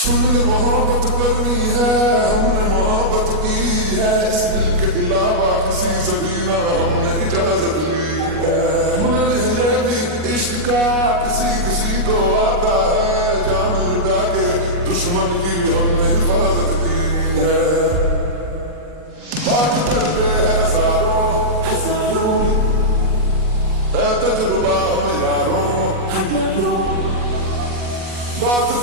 तुमने मोहब्बत करनी है, हमने मोहब्बत की है, इस दिल के अलावा किसी से भी ना हमने इजाजत ली है। मुझे भी इश्क का किसी किसी को आता है, जान लुटा के दुश्मन की हमने हिफाजत की है। बात करते हैं सारों तजुर्बा हम यारों, बात